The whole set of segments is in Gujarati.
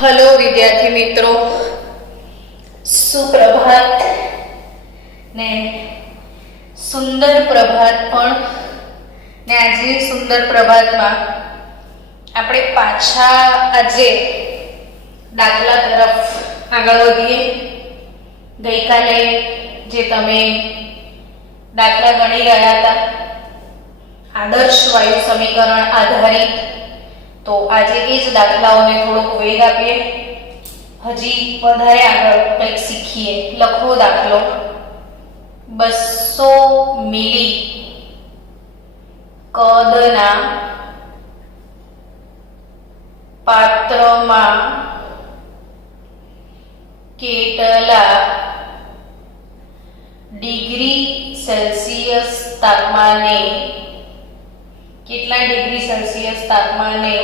हेलो विद्यार्थी मित्रों, सुप्रभात ने सुंदर प्रभात पण ने आजनी सुंदर प्रभात में આપણે પાછા આજે દાખલા તરફ આગળ વધીએ। ગઈકાલે જે તમે દાખલા ગણી રહ્યા હતા આદર્શ વાયુ સમીકરણ આધારિત, તો આજે એ જ દાખલાઓને થોડોક વેગ આપીએ, હજી વધારે આગળ કંઈક શીખીએ। લખો દાખલો, 200 મિલી કદના પાત્રમાં કેટલા ડિગ્રી સેલ્સિયસ તાપમાને કેટલા ડિગ્રી સેલ્સિયસ તાપમાને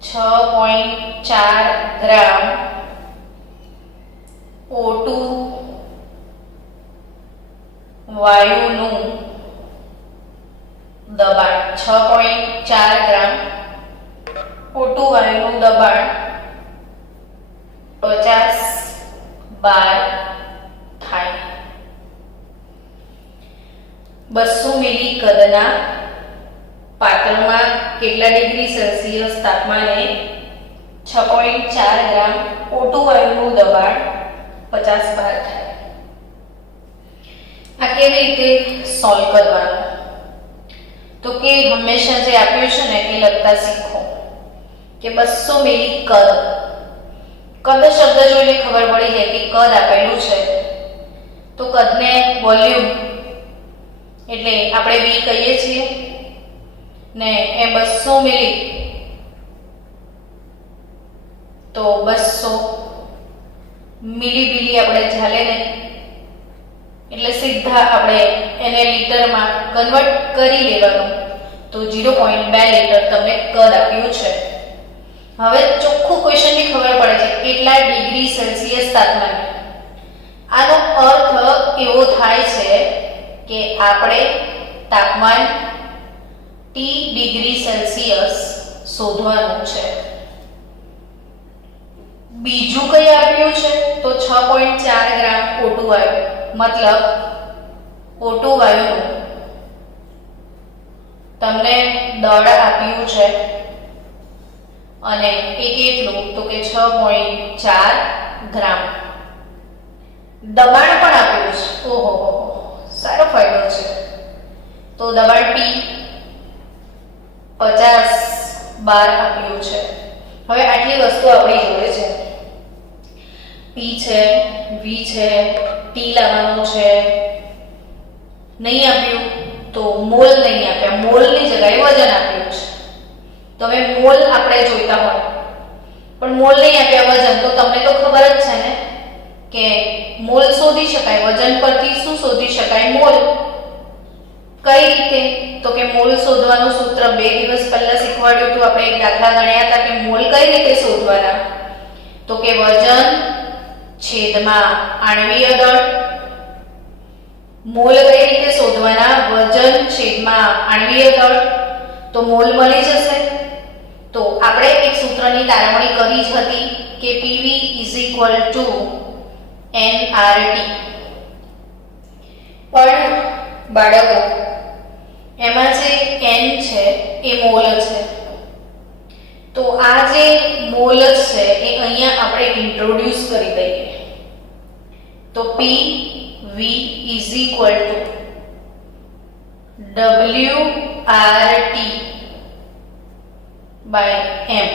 6.4 ગ્રામ O2 વાયુનું દબાણ 6.4 ગ્રામ O2 વાયુનું દબાણ 50 બાર થાય। 200 મિલી કદના પાત્રમાં કેટલા ડિગ્રી સેલ્સિયસ તાપમાને 6.4 ગ્રામ O2 વાયુનું દબાણ 50 બાર થાય। આ કેવી રીતે સોલ્વ કરવાનું? તો કે હંમેશા જે આપ્યું છે ને એ લખતા શીખો કે 200 મિલી કદ શબ્દ જોઈને ખબર પડી જાય કે કદ આપેલું છે, તો કદને વોલ્યુમ એટલે આપણે V કહીએ છીએ ને એ 200 મિલી, તો 200 મિલી બિલી આપણે ચાલે ને એટલે સીધા આપણે એને લીટરમાં કન્વર્ટ કરી લેવાનું, તો 0.2 લીટર તમને કદ આપ્યું છે। હવે ચોખ્ખું ક્વેશ્ચનની ખબર પડે છે કેટલા ડિગ્રી સેલ્સિયસ તાપમાન। આનો અર્થ એવો થાય છે કે આપણે તાપમાન T ડિગ્રી સેલ્સિયસ શોધવાનું છે। બીજું કઈ આપ્યું છે તો 6.4 ગ્રામ O2 વાયુ, મતલબ O2 વાયુનું તમને દળ આપ્યું છે અને એ કેટલું તો કે 6.4 ગ્રામ। દબાણ પણ આપ્યું છે, ઓહો સારો ફાયદો છે। તો દબાણ P 50 બાર આપ્યું છે। હવે આટલી વસ્તુ આપણી જોડે છે, P છે, V છે, T લાવવાનું છે, નહીં આપ્યું તો મોલ નહીં આપ્યા, મોલની જગ્યાએ વજન આપ્યું છે। તો હવે મોલ આપણે જોઈતા હોય પણ મોલ નહીં આપ્યા વજન, તો તમને તો ખબર જ છે ને કે મોલ શોધી શકાય, વજન પરથી શું શોધી શકાય? મોલ। કઈ રીતે? તો કે મોલ શોધવાનું સૂત્ર 2 દિવસ પહેલા શીખવાડ્યું હતું, આપણે એક દાખલા ગણ્યા હતા કે મોલ કઈ રીતે શોધવાના, તો કે વજન છેદમાં આણ્વીય દળ। મોલ કઈ રીતે શોધવાના? વજન છેદમાં આણ્વીય દળ, તો મોલ મળી જશે। તો આપણે એક સૂત્રની તારવણી કરી જ હતી કે PV nRT, પણ બાળકો એમાં જે n છે એ મોલ છે, તો આ જે મોલ છે એ અહીંયા આપણે ઇન્ટ્રોડ્યુસ કરી દઈએ, તો PV WRT by m,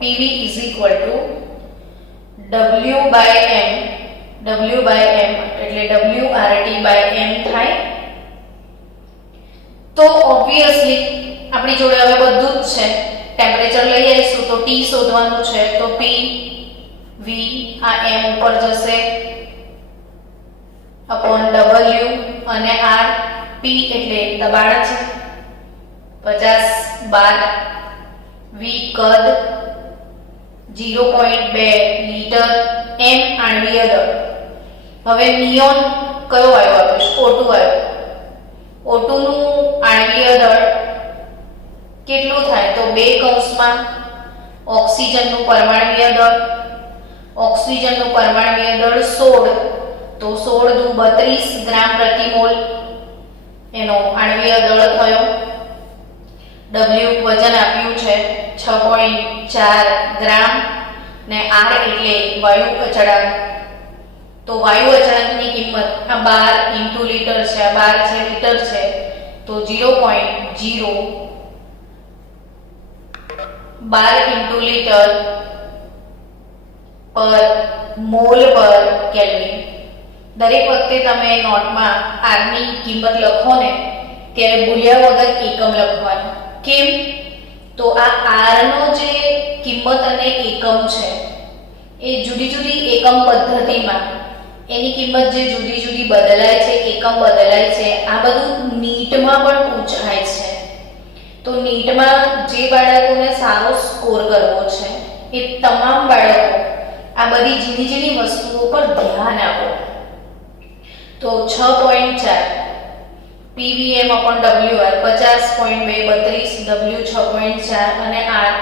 PV W by m એટલે WRT by m થાય। તો ઓબ્વિયસલી આપણી જોડે હવે બધું જ છે, ટેમ્પરેચર લઈ આવીશું તો T શોધવાનું છે, તો P V આ m ઉપર જશે અપોન W અને R, P એટલે દબાણ છે 50 બાર, V કદ 0.2 લીટર, m આણ્વીય દળ। હવે નિયોન કયો વાયુ આપ્યો? O2 વાયુ। O2 નું આણ્વીય દળ કેટલું થાય તો 2 કૌંસમાં ઓક્સિજનનું પરમાણુય દળ, ઓક્સિજનનું પરમાણુય દળ 16, તો 16 દુ 32 ગ્રામ પ્રતિ મોલ એનો આણ્વીય દળ થયો. W વજન આપ્યું છે 6.4 ગ્રામ ને R એટલે વાયુ અચળાંક. તો વાયુ અચળાંકની કિંમત આ 12 * લીટર છે, આ 12 છે લીટર છે, તો 0.0 12 * લીટર પર મોલ પર કેલ્વિન. દરેક વખતે તમે નોટમાં R ની કિંમત લખો ને ત્યારે ભૂલ્યા વગર એકમ લખવાનું. કેમ? તો આ R નો જે કિંમત અને એકમ છે એ જુદી જુદી એકમ પદ્ધતિમાં એની કિંમત જે જુદી જુદી બદલાય છે, એકમ બદલાય છે, આ બધું નીટમાં પણ પૂછાય છે. તો નીટમાં જે બાળકોને સારો સ્કોર કરવો છે એ તમામ બાળકો આ બધી ઝીણી ઝીણી વસ્તુઓ પર ધ્યાન આપો. તો 6.4 PVM/WR 50.232 W 6.4 અને R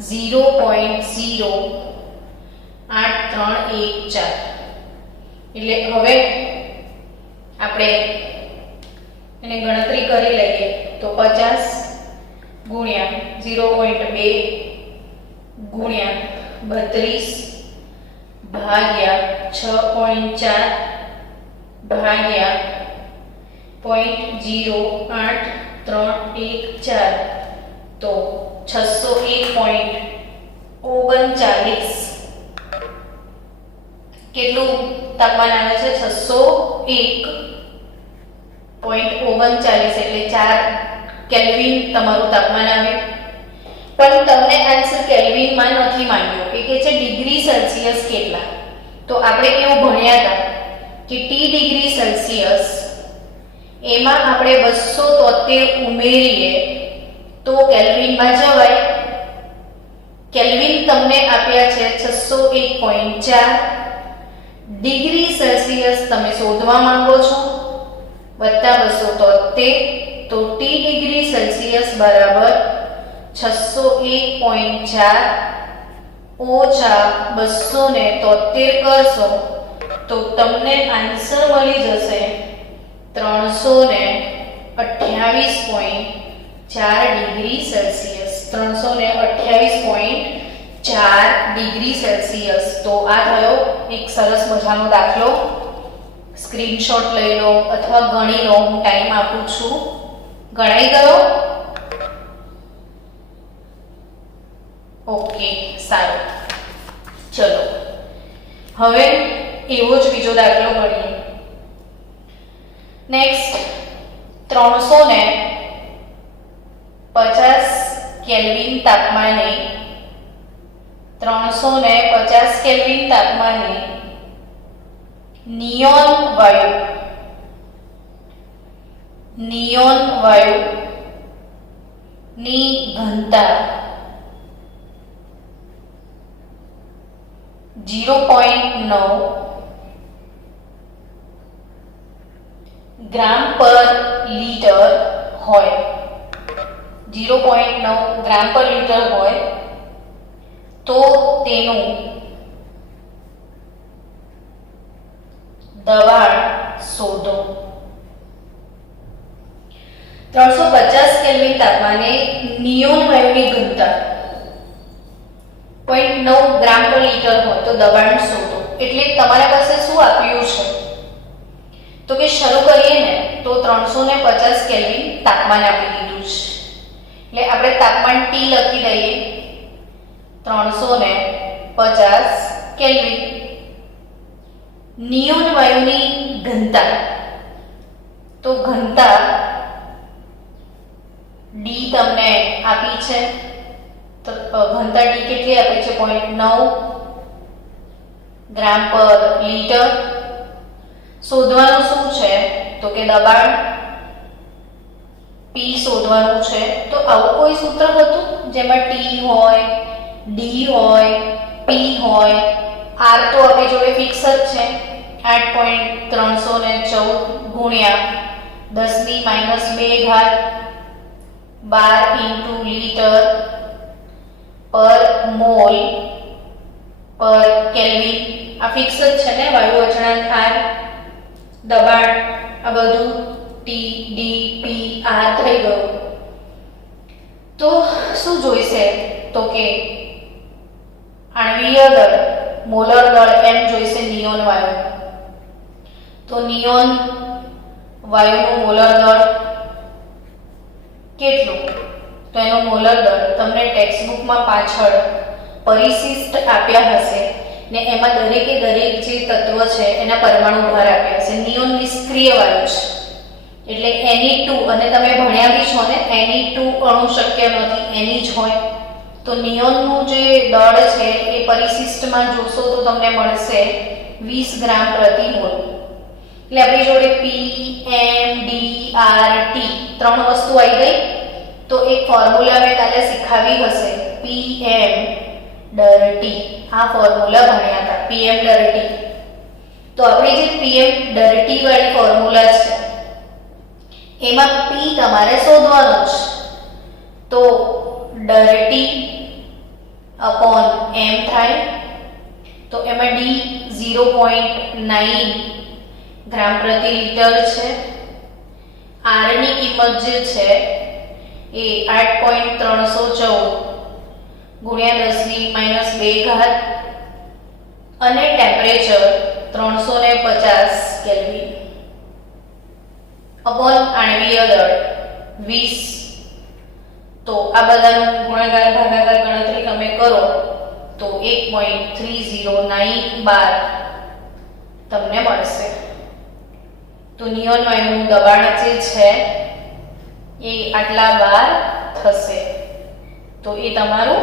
0.08314. એટલે હવે આપણે એને ગણતરી કરી લઈએ તો 50 ગુણ્યા 0.2 ગુણ્યા 32 ભાગ્યા 6.4 ભાગ્યા 0.08314, તો 601.39. કેટલું તાપમાન આવે છે? 601.39 એટલે 4 કેલ્વિન તમારું તાપમાન આવ્યું. પણ તમને આન્સર કેલ્વિનમાં નથી માંગ્યો, એ કે છે ડિગ્રી સેલ્સિયસ કેટલા. તો આપણે કેવું ભણ્યા હતા કે T ડિગ્રી સેલ્સિયસ એમાં આપણે 273 ઉમેરીએ તો કેલ્વિનમાં જવાય. કેલ્વિન તમને આપ્યા છે 601.4, ડિગ્રી સેલ્સિયસ તમે શોધવા માંગો છો વત્તા 273, તો T ડિગ્રી સેલ્સિયસ બરાબર 601.4 ઓછા 273 કરશો તો તમને આન્સર મળી જશે 328.4 ડિગ્રી સેલ્સિયસ. 328.4 degree Celsius. તો આ થયો એક સરસ મજાનો દાખલો. સ્ક્રીનશોટ લઈ લો અથવા ગણી લો, હું ટાઈમ આપું છું. ગણાઈ ગયો? ઓકે, સારું. ચલો હવે એવો જ બીજો દાખલો ગણીએ. નેક્સ્ટ 350 કેલ્વિન તાપમાને 350 કેલ્વિન તાપમાને નિયોન વાયુ ની ઘનતા 0.9 ગ્રામ પર લીટર હોય. 0.9 ગ્રામ પર લીટર હોય તો તેનું દબાણ શોધો. 350 કેલ્વિન તાપમાને નિયોન વાયુની ઘનતા 0.9 ગ્રામ પર લીટર હોય તો દબાણ શોધો. એટલે તમારા પાસે શું આપ્યું છે તો કે શરૂ કરીએ ને તો 350 કેલ્વિન તાપમાન આપી દીધું છે. એટલે આપણે તાપમાન T લખી દઈએ 350 કેલ્વિન. નિયોન વાયુની ઘનતા, તો ઘનતા D તમને આપી છે. તો ઘનતા D કેટલી આપી છે? 0.9 ગ્રામ પર લીટર. શોધવાનું શું છે તો કે દબાણ P શોધવાનું છે. તો આવું કોઈ સૂત્ર હતું જેમાં T હોય, D હોય, P હોય? R તો આપણી જોડે ફિક્સ જ છે 8.314 ગુણ્યા 10 ની -2 ઘાત 12 * લીટર પર મોલ પર કેલ્વિન આ ફિક્સ જ છે ને, વાયુ અચળાંક આર, દબાણ આ બધું ટી ડી પી આર થઈ ગયું. તો શું જોઈશે તો કે આણ્વીય દળ, મોલર દળ એમ જોઈશે નિયોન વાયુ. તો નિયોન વાયુનું મોલર દળ કેટલું? તો એનું મોલર દળ તમને ટેક્સ્ટ બુકમાં પાછળ પરિશિષ્ટ આપ્યા હશે ને એમાં દરેકે દરેક જે તત્વ છે એના પરમાણુ ભાર આપ્યા હશે. નિયોન નિષ્ક્રિય વાયુ છે એટલે Na2, અને તમે ભણ્યા બી છો ને, Na2 અણુ શક્ય નથી, એની જ હોય. તો નિયોનનું જે દળ છે એ પરિશિષ્ટમાં જોશો તો તમને મળશે 20 ગ્રામ પ્રતિ મોલ. એટલે આપણી જોડે PMDRT ત્રણ વસ્તુ આવી ગઈ. તો એક ફોર્મ્યુલા મેં કાલે શીખાવી હશે, PM_T. આ ફોર્મ્યુલા ભણ્યા હતા, PM_T. તો આપણી જે PM_T વાળી ફોર્મ્યુલા છે એમાં P તમારે શોધવાનો છે. તો ∆T/m થાય. તો એમાં D 0.9 ગ્રામ પ્રતિ લિટર છે. R ની કિંમત જે છે એ 8.314 ગુણ્યા 10⁻² ઘાત અને ટેમ્પરેચર 350 કેલ્વિન અપોન આણ્વીય દળ 20. તો આ બધાનો ગુણાકાર ભાગાકાર ગણતરી તમે કરો તો 1.30912 તમને મળશે. તો નિયોન વાયુનું દબાણ જે છે એ આટલા બાર થશે. તો એ તમારું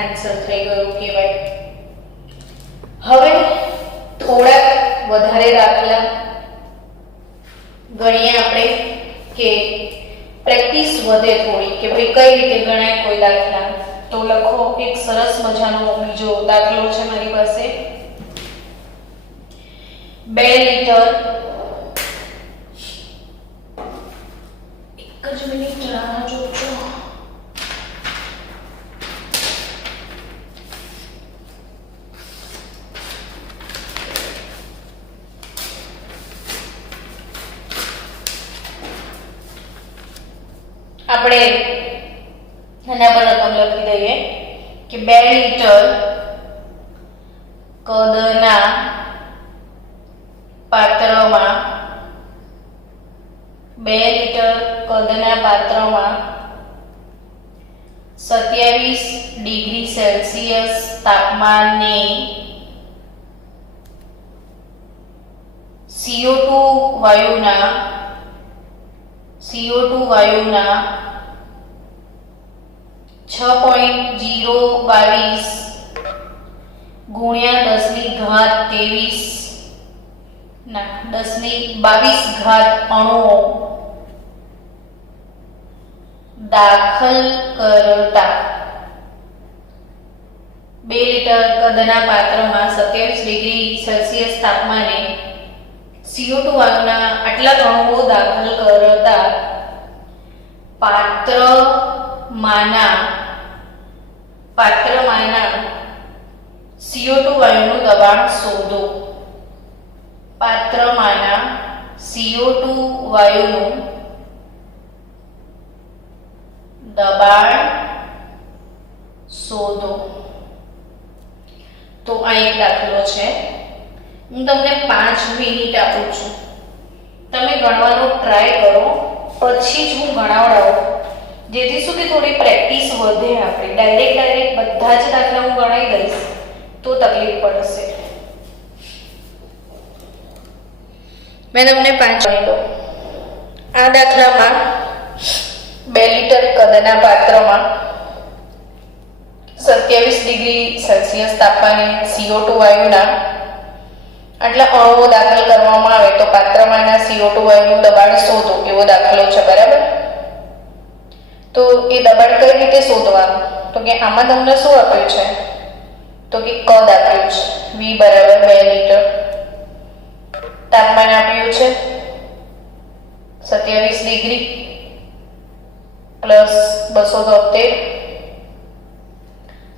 આન્સર થઈ ગયું કહેવાય. હવે થોડાક વધારે દાખલા ગણીએ આપણે કે પ્રેક્ટિસ વધે થોડી કે ભાઈ કઈ રીતે ગણાય કોઈ દાખલા. તો લખો, એક સરસ મજાનો બીજો દાખલો છે મારી પાસે. 2 લિટર, એક જ મિનિટ રાહ જોજો. આપણે એના પર રકમ લખી દઈએ કે 2 લિટર કદના પાત્રમાં 2 લિટર કદના પાત્રમાં 27 ડિગ્રી સેલ્સિયસ તાપમાને CO2 વાયુના 6.022 ગુણ્યા 10⁻23 ના 10⁻22 ઘાત અણુઓ દાખલ કરતા 2 લિટર કદના પાત્રમાં 27 ડિગ્રી સેલ્સિયસ તાપમાને CO2 વાયુના આટલા અણુઓ દાખલ કરતા પાત્રમાંના CO2 વાયુનું દબાણ શોધો. પાત્રમાંના CO2 વાયુનું દબાણ શોધો. તો આ એક દાખલો છે. હું તમને 5 મિનિટ આપું છું, તમે ગણવાનો ટ્રાય કરો, પછી જ હું ગણાવડાવું, જેથી શું કે થોડી પ્રેક્ટિસ વધે. આપણે ડાયરેક્ટ બધા જ દાખલા હું ગણાવી દઈશ તો તકલીફ પડશે. મેં તમને 5 ગણી દો. આ દાખલામાં 2 લિટર કદના પાત્રમાં 27 ડિગ્રી સેલ્સિયસ તાપમાને CO2 વાયુના આટલા અણુઓ દાખલ કરવામાં આવે તો પાત્રમાંના CO2 વાયુનું દબાણ શોધો એવો દાખલો છે, બરાબર? તો એ દબાણ કઈ રીતે શોધવાનું? તો કે આમાં તમને શું આપ્યું છે? તો કે કદ આપ્યું છે, V બરાબર 2 લિટર. તાપમાન આપ્યું છે 27 ડિગ્રી પ્લસ 273.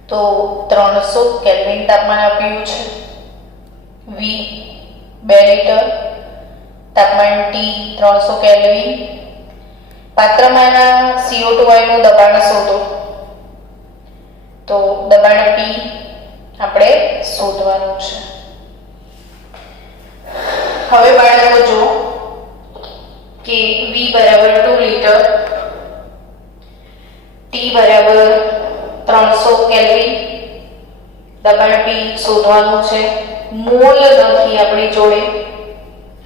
તો 300 કેલ્વિન તાપમાન આપ્યું છે. V 2 લિટર, તાપમાન T 300 કેલ્વિન. પાત્રમાંના CO2 વાયુનું દબાણ શોધો. તો દબાણ P આપણે શોધવાનું છે. હવે બાળકો જો કે V બરાબર 2 લિટર, T બરાબર 300 કેલ્વિન, દબાણ P શોધવાનું છે. મોલ નથી આપણી જોડે.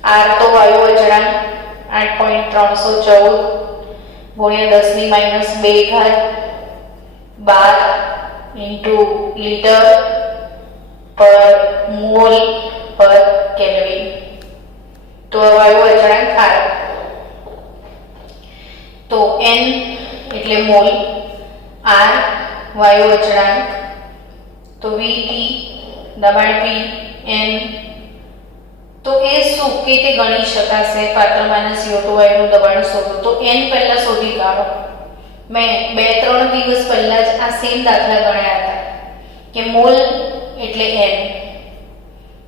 R તો વાયુ અચળાંક 8.314 ગુણ્યા 10⁻2 ઘાત 12 ઇન્ટુ લિટર પર મોલ પર કેલ્વિન. તો વાયુ અચળાંક R. તો N એટલે મોલ, R વાયુ અચળાંક, તો VT દબાણ P N. તો એ શું કે તે ગણી શકાશે. પાત્રમાંના CO2 વાયુનું દબાણ શોધો. તો N પહેલા શોધી કાઢો. મેં 2-3 દિવસ પહેલા જ આ સેમ દાખલા ગણ્યા હતા કે મોલ એટલે N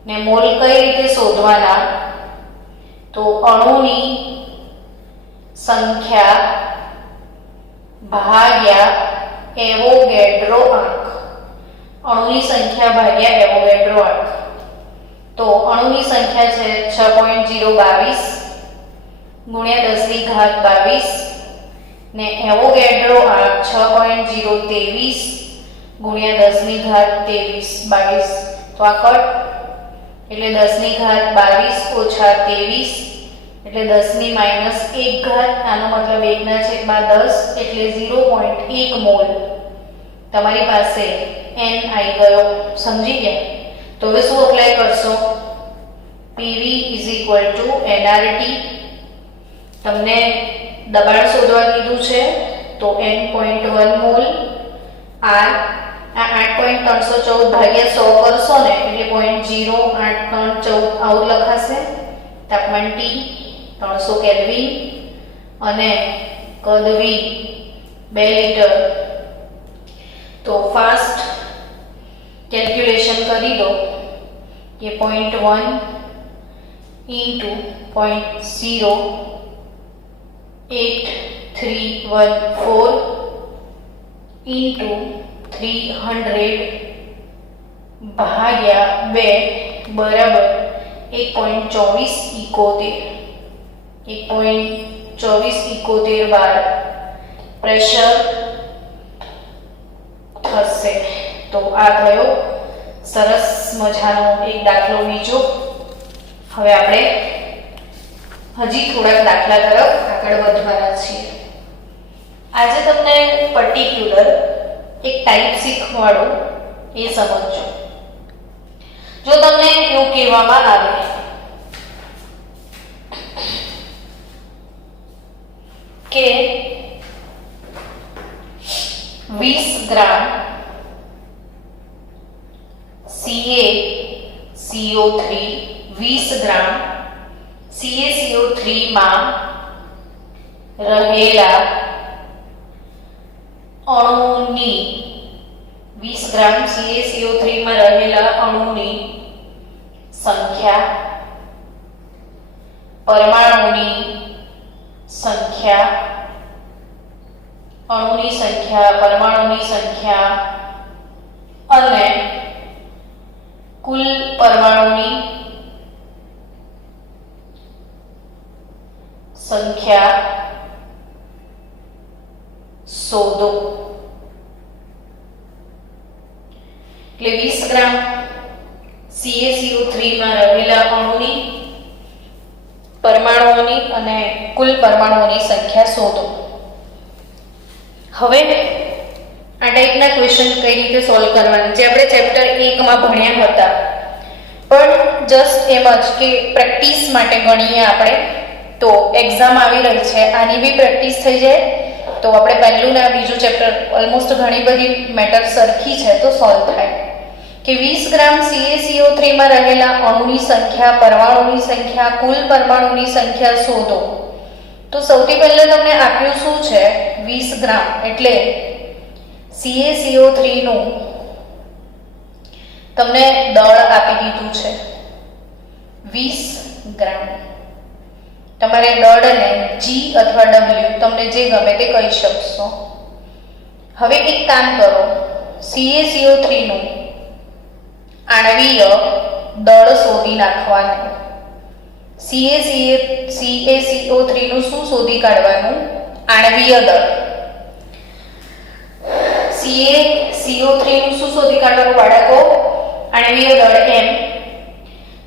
ને મોલ કઈ રીતે શોધવાના. તો અણુની સંખ્યા ભાગ્યા એવોગેડ્રો આંક. અણુની સંખ્યા ભાગ્યા એવોગેડ્રો આંક. તો અણુની સંખ્યા છે 6.022 ગુણ્યા 10⁻22 ને એવોગેડ્રો આંક 6.023 ગુણ્યા 10⁻23 તો આ કટ એટલે 10⁻22 ઓછા 23 એટલે 10⁻1 ઘાત. આનો મતલબ 1/10 એટલે 0.1 મોલ તમારી પાસે N આવી ગયો. સમજી ગયા? તો હવે શું અપ્લાય કરશો? PV = nRT. તમને દબાણ શોધવા કીધું છે તો N.1 મોલ. R આ 8.314 ભાગ્યા 100 કરશો ને એટલે 0.0834 આવું લખાશે. તાપમાન T 300 કેલ્વિન અને કદ V 2 લિટર. તો ફાસ્ટ કેલ્ક્યુલેશન કરી દો કે 0.1 ઇન્ટુ 0.8314 ઇન્ટુ 300 ભાગ્યા 2 બરાબર 1.2471 વાર પ્રેશર થશે. તો આ થયો સરસ મજાનો એક દાખલો બીજો. હવે આપણે હજી થોડાક દાખલા તરફ આગળ વધવાના છીએ. આજે તમને પર્ટિક્યુલર એક ટાઈપ શીખવાડો, એ સમજો. જો તમને એવું કહેવામાં આવે કે 20 ગ્રામ CaCO3 20 ગ્રામ CaCO3 માં રહેલા અણુની 20 ગ્રામ CaCO3 માં રહેલા અણુની સંખ્યા, પરમાણુની સંખ્યા, અણુની સંખ્યા, પરમાણુની સંખ્યા અને કુલ પરમાણુની સંખ્યા શોધો. એટલે 20 ગ્રામ CaCO3 માં રહેલા અણુની, પરમાણુઓની અને કુલ પરમાણુઓની સંખ્યા શોધો. હવે આ ટાઈપના ક્વેશ્ચન કઈ રીતે સોલ્વ કરવાના જે આપણે ચેપ્ટર 1 માં ભણ્યા હતા, પણ જસ્ટ એમ જ કે પ્રેક્ટિસ માટે ગણીએ આપણે. તો એક્ઝામ આવી રહી છે, આની બી પ્રેક્ટિસ થઈ જાય તો આપણે પહેલું ને બીજું ચેપ્ટર ઓલમોસ્ટ ઘણી બધી મેટર સરખી છે તો સોલ્વ થાય. કે 20 ગ્રામ CaCO3 માં રહેલા અણુની સંખ્યા, પરમાણુની સંખ્યા, કુલ પરમાણુની સંખ્યા શોધો. તો સૌથી પહેલા તમને આપ્યું શું છે 20 ગ્રામ એટલે CaCO3 નું તમને દળ આપી દીધું છે 20 ગ્રામ. તમારે દળને G અથવા W તમને જે ગમે તે કહી શકશો. હવે એક કામ કરો, CaCO3 નું આણ્વીય દળ શોધી નાખવાનું. CaCO3 નું શું શોધી કાઢવાનું? આણ્વીય દળ. CaCO3 નું શું શોધી કાઢવાનું બાળકો? આણ્વીય દળ. એમ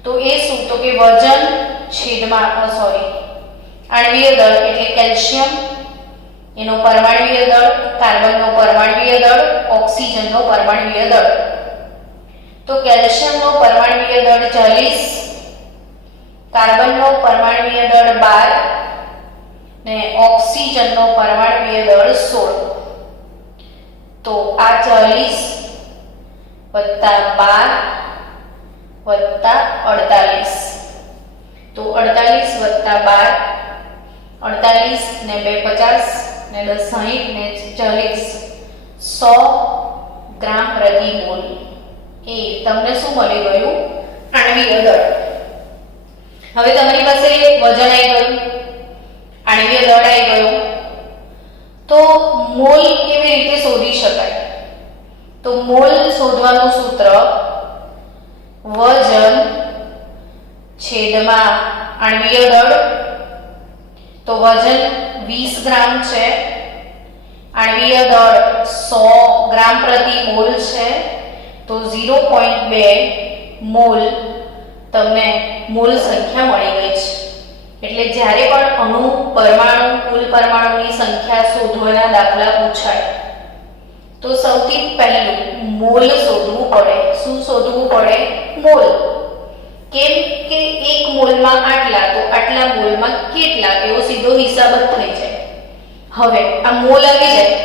તો એ શું? તો કે વજન છેદમાં આણ્વીય દળ એટલે કેલ્શિયમ, એનો પરમાણ્વીય દળ, કાર્બનનો પરમાણ્વીય દળ, ઓક્સિજનનો પરમાણ્વીય દળ. તો કેલ્શિયમનો પરમાણ્વીય દળ 40, કાર્બનનો પરમાણ્વીય દળ 12 ને ઓક્સિજનનો પરમાણ્વીય દળ 16. તો આ 40 વત્તા 12 વત્તા 48. તો 48 વત્તા 12, 48 ને 2 50 ને 10 60 ને 40, 100 ગ્રામ પ્રતિ મોલ. એ તમને શું મળી ગયું? આણ્વીય દળ. હવે તમારી પાસે વજન આવી ગયું, આણ્વીય દળ આવી ગયું. તો મોલ કેવી રીતે શોધી શકાય? તો મોલ શોધવાનું સૂત્ર વજન છેદમાં આણ્વીય દળ. તો વજન 20 ગ્રામ છે, આણ્વીય દળ 100 ગ્રામ પ્રતિ મોલ છે, તો 0.2 મોલ તમને મોલ સંખ્યા મળી ગઈ છે. એટલે જ્યારે પણ અણુ, પરમાણુ, કુલ પરમાણુની સંખ્યા શોધવાના દાખલા પૂછાય તો સૌથી પહેલું મોલ શોધવું પડે. શું શોધવું પડે? મોલ. કેમ કે એક મોલમાં આટલા, તો આટલા મોલમાં કેટલા, એવો સીધો હિસાબ જ થઈ જાય. હવે આ મોલ આવી જાય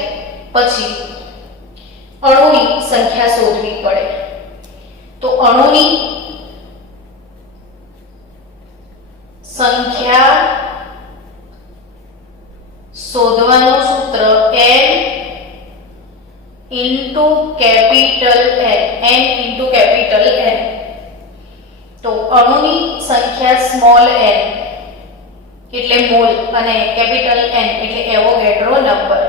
પછી અણુની સંખ્યા શોધવી પડે. તો અણુની સંખ્યા શોધવાનું સૂત્ર n ઇન્ટુ કેપિટલ N. તો અણુની સંખ્યા સ્મોલ n એટલે મોલ અને કેપિટલ N એટલે એવોગેડ્રો નંબર.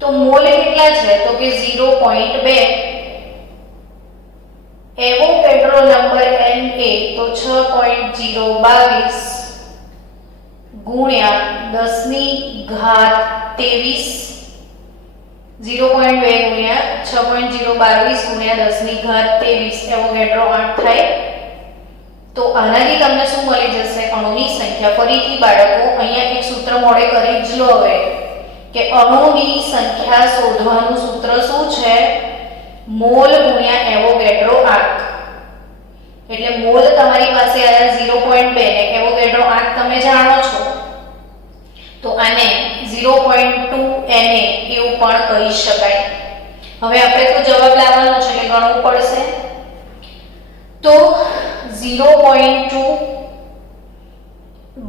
તો મોલ કેટલા છે? તો કે 0.2. એવોગેડ્રો નંબર n એ તો 6.022 ગુણ્યા 1023. 0.2 ગુણ્યા 6.022 ગુણ્યા 1023 એવોગેડ્રો 8 થાય. તો આનાથી તમને શું મળી જશે? અણુની સંખ્યા. ફરીથી બાળકો અહીંયા એક સૂત્ર મોડે કરી જ લો હવે કે અણુની સંખ્યા શોધવાનું સૂત્ર શું છે? મોલ ગુણ્યા એવોગેડ્રો 8. એટલે મોલ તમારી પાસે આયા 0.2 ને એવોગેડ્રો 8 તમે જાણો છો, તો આને 0.2 Na એવું પણ કહી શકાય. હવે આપણે તો જવાબ લાવવાનો છે કે ગણવું પડશે. તો 0.2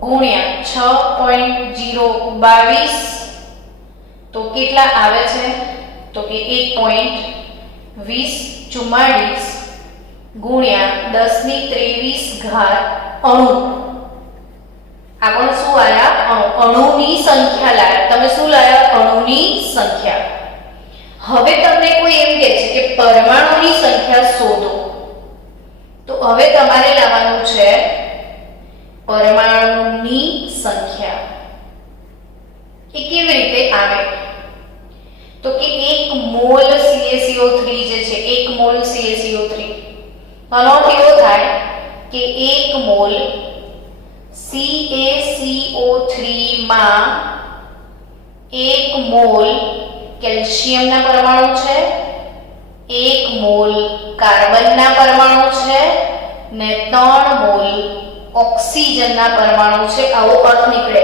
ગુણ્યા 6.022 તો કેટલા આવે છે? તો કે 1.2044 ગુણ્યા 1023 ઘાત અણુ. આ પણ શું આયા? અણુની સંખ્યા લાયા. તમે શું લાયા? અણુની સંખ્યા. હવે તમને કોઈ એમ કહે છે કે પરમાણુની સંખ્યા શોધો, તો હવે તમારે લાવવાનું છે પરમાણુની સંખ્યા. એ કેવી રીતે આવે? તો કે 1 મોલ CaCO3 જે છે, 1 મોલ CaCO3 આનો અર્થ એવો થાય કે 1 મોલ CaCO3 માં 1 મોલ કેલ્શિયમના પરમાણુ છે, 1 મોલ કાર્બનના પરમાણુ છે ને 3 મોલ ઓક્સિજનના પરમાણુ છે. આવો અર્થ નીકળે.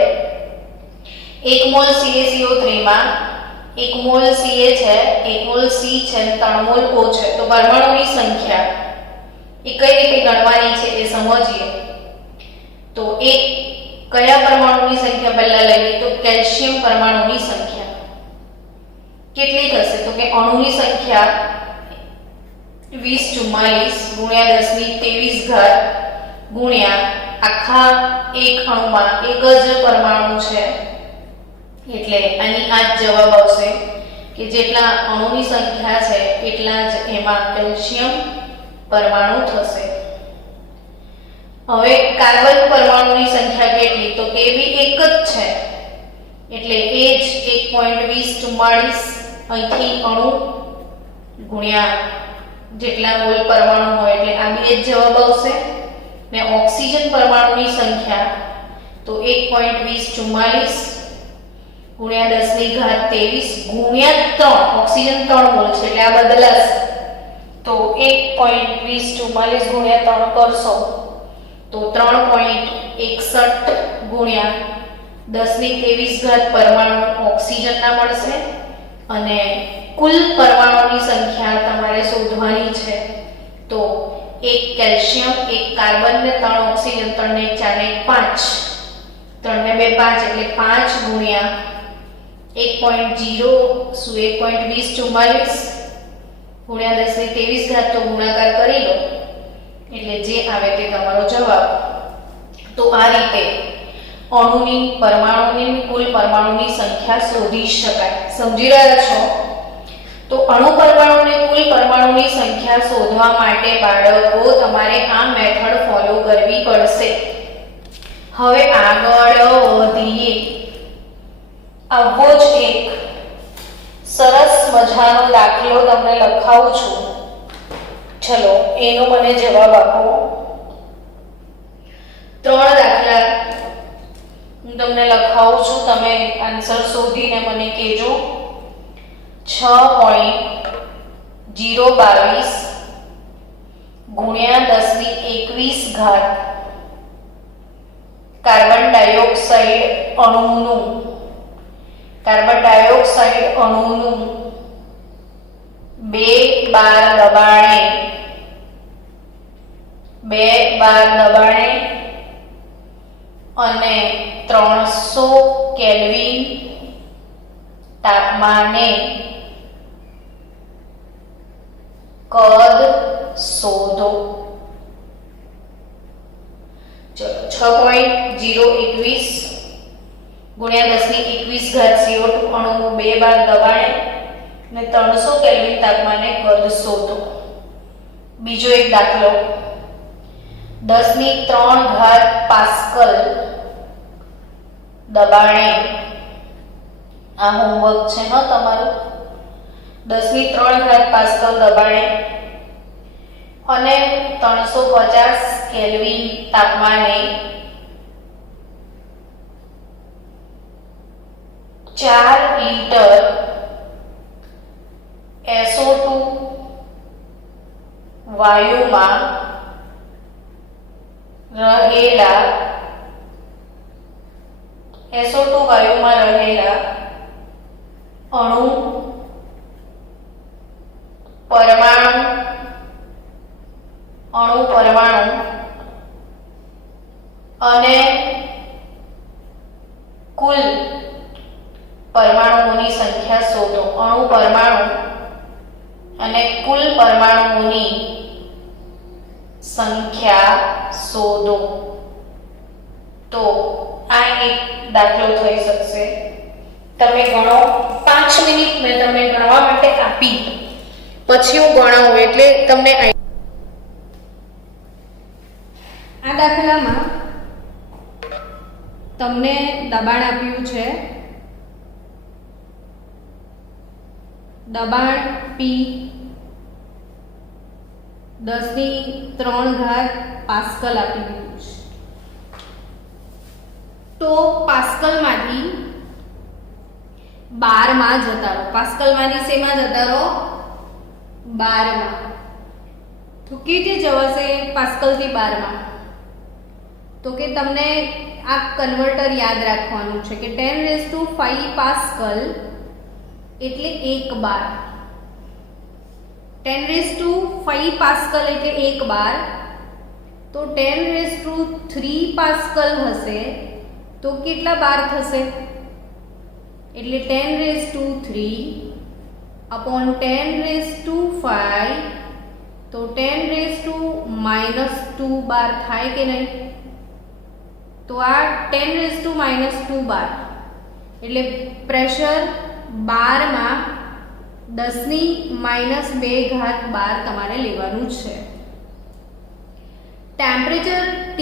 1 મોલ CaCO3 માં 1 મોલ Ca છે, 1 મોલ C છે અને 3 મોલ O છે. તો પરમાણુની સંખ્યા એ કઈ રીતે ગણવાની છે એ સમજીએ. તો એક કયા પરમાણુની સંખ્યા પહેલા લઈએ? તો કેલ્શિયમ પરમાણુની સંખ્યા કેટલી થશે? તો કે અણુની સંખ્યા 20 ગુણ્યા 10 ની 23 ઘાત ગુણ્યા આખા એક અણુમાં એક જ પરમાણુ છે એટલે આની આ જ જવાબ આવશે કે જેટલા અણુની સંખ્યા છે એટલા જ એમાં કેલ્શિયમ પરમાણુ થશે. હવે કાર્બન પરમાણુની સંખ્યા કેટલી તો કે બી એક જ છે એટલે એ જ 1.2044 અહીંથી અણુ ગુણ્યા જેટલા મોલ પરમાણુ હોય એટલે આ બી જ જવાબ આવશે. ને ઓક્સિજન પરમાણુની સંખ્યા તો 1.2044 ગુણ્યા 10 ની ઘાત 23 ગુણ્યા 3 ઓક્સિજન 3 મોલ છે એટલે આ બદલાશે તો 1.2044 ગુણ્યા 3 કરશો તો 3.61 ગુણ્યા 10 ની 23 ઘાત પરમાણુ ઓક્સિજનના મળશે અને કુલ પરમાણુની સંખ્યા તમારે શોધવાની છે તો 1 કેલ્શિયમ 1 કાર્બન ને 3 ઓક્સિજન 3 ને 1 4 ને 1 5 3 ને 2 5 એટલે 5 ગુણ્યા 1.2044 ગુણ્યા 10 ની 23 ઘાત તો ગુણાકાર કરી લો એટલે જે આવે તે તમારો જવાબ. તો આ રીતે અણુની પરમાણુની કુલ પરમાણુની સંખ્યા શોધી શકાય. સમજી રહ્યા છો? તો અણુ પરમાણુની કુલ પરમાણુની સંખ્યા શોધવા માટે બાળકો તમારે આ મેથડ ફોલો કરવી પડશે. હવે આગળ વધીએ. આવો જ એક સરસ મજાનો દાખલો તમને લખાવું છું. ચલો એનો મને જવાબ આપો. 3 દાખલા હું તમને લખાવું છું, તમે આન્સર શોધીને મને કહેજો. 6.022 ગુણ્યા 10 ની 21 ઘાત કાર્બન ડાયોક્સાઇડ અણુનું 2 બાર દબાણે અને 300 કેલ્વિન તાપમાને કદ શોધો. ચલો 6.021 ગુણ્યા 10 ની 21 ઘાત CO2 અણુ 2 બાર દબાણે અને 300 કેલ્વિન તાપમાને કદ શોધો. બીજો એક દાખલો 10 ની 3 ઘાત પાસ્કલ દબાણે, આ હોમવર્ક છે ને તમારું, 10 ની 3 ઘાત પાસ્કલ દબાણે અને 350 કેલ્વિન તાપમાને 4 લીટર SO2 વાયુમાં રહેલા અણુ પરમાણુ અને કુલ પરમાણુઓની સંખ્યા શોધો. અણુ પરમાણુ અને કુલ પરમાણુઓની સંખ્યા શોધો. તો આ એક દાખલો થઈ શકશે. તમે ગણો. 5 મિનિટ મેં તમને ગણવા માટે આપી, પછી હું ગણાવું એટલે તમને આ દાખલામાં તમને દબાણ આપ્યું છે. દબાણ P 10 ની 3 ઘાત પાસ્કલ આપી દીધું છે. તો પાસ્કલમાંથી 12 માં જતા રહો. પાસ્કલમાંથી શેમાં જતા રહો? 12 માં. તો કેવી રીતે જવાશે પાસ્કલથી 12 માં? તો કે તમને આ કન્વર્ટર યાદ રાખવાનું છે કે 10⁵ પાસ્કલ એટલે 1 બાર. 10⁵ પાસ્કલ એટલે 1 બાર. તો 10⁵ પાસ્કલ હશે તો કેટલા બાર થશે? એટલે 10⁵ upon 10⁵ તો 10⁻² બાર થાય કે નહીં? તો આ 10⁻² બાર એટલે પ્રેશર 12 માં 10⁻² બાર તમારે લેવાનું છે. ટેમ્પરેચર T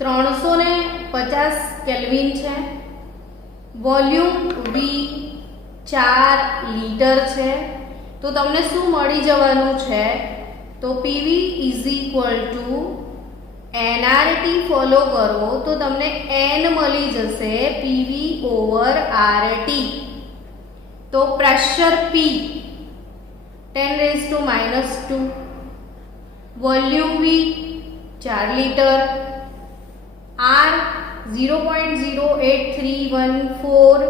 350 કેલ્વિન છે. વોલ્યુમ V 4 લીટર છે. તો તમને શું મળી જવાનું છે? તો PV NRT ફોલો કરો તો તમને N મળી જશે PV/RT. તો pressure P 10⁻², volume V 4 litre, R 0.08314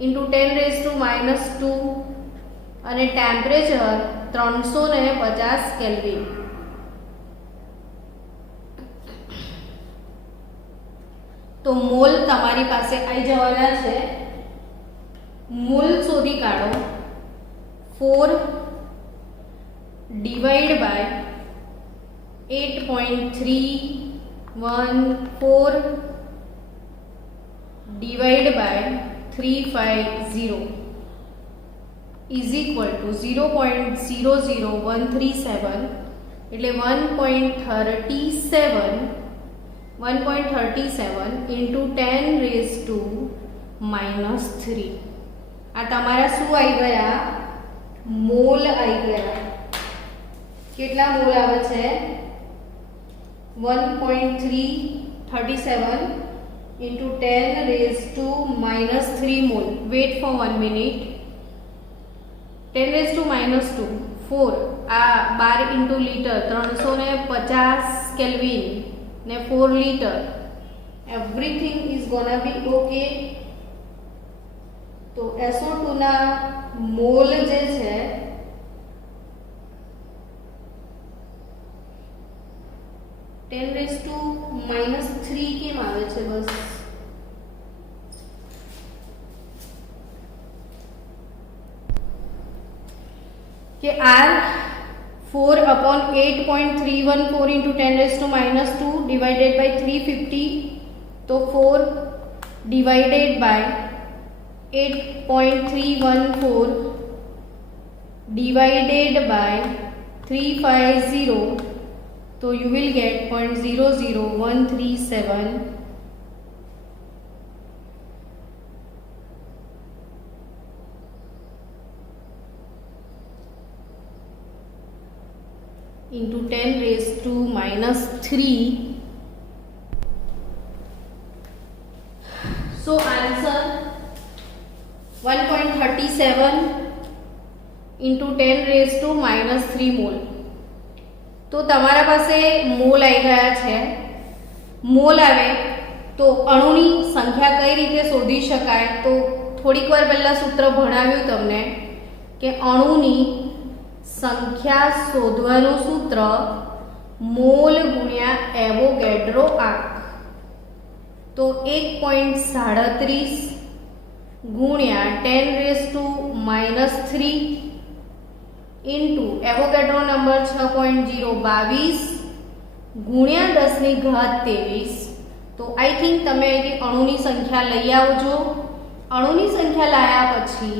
× 10⁻² અને ટેમ્પરેચર 350 કેલ્વિન. તો મોલ તમારી પાસે આવી જવાના છે. મોલ શોધી કાઢો. 4 divide by 8.314 divide by 350 is equal to 0.00137 એટલે 1.37 ઇન્ટુ 10⁻³ આ તમારા શું આવી ગયા? મોલ આવી ગયા. કેટલા મોલ આવે છે? 1.337 into 10⁻³ mole. Wait for 1 minute. 10⁻², 4 આ 12 ઇન્ટુ લીટર 350 કેલ્વિન ને 4 litre. Everything is gonna be okay. તો SO2 ના મોલ જે છે (10⁻³ કેમ આવે છે? બસ કે R 4/8.314 into 10⁻² divided by 350. तो 4 divided by 8.314 divided by 350. तो you will get 0.00137 into 10⁻³. So answer 1.37 into 10⁻³ mall. તો તમારા પાસે મોલ આવી ગયા છે. મોલ આવે તો અણુની સંખ્યા કઈ રીતે શોધી શકાય? તો થોડીક વાર પહેલા સૂત્ર ભણાવ્યું તમને કે અણુની સંખ્યા શોધવાનું સૂત્ર મોલ ગુણ્યા એવોગેડ્રો આંક. તો 1.37 ગુણ્યા 10⁻³ ઇન્ટુ એવોગેડ્રો નંબર 6.022 ગુણ્યા 10⁻23. તો આઈ થિંક તમે અહીંથી અણુની સંખ્યા લઈ આવજો. અણુની સંખ્યા લાયા પછી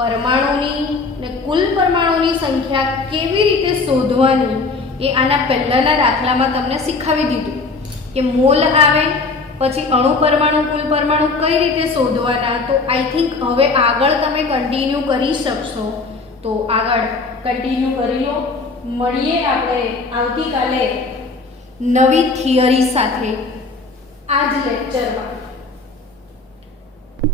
પરમાણુની ને કુલ પરમાણુની સંખ્યા કેવી રીતે શોધવાની એ આના પહેલાના દાખલામાં તમને શીખવી દીધું કે મોલ આવે પછી અણુ પરમાણુ કુલ પરમાણુ કઈ રીતે શોધવાના. તો આઈ થિંક હવે આગળ તમે કન્ટિન્યુ કરી શકશો. તો આગળ કન્ટિન્યુ કરી લો. મળીએ આપણે આવતીકાલે નવી થિયરી સાથે આ જ લેક્ચરમાં.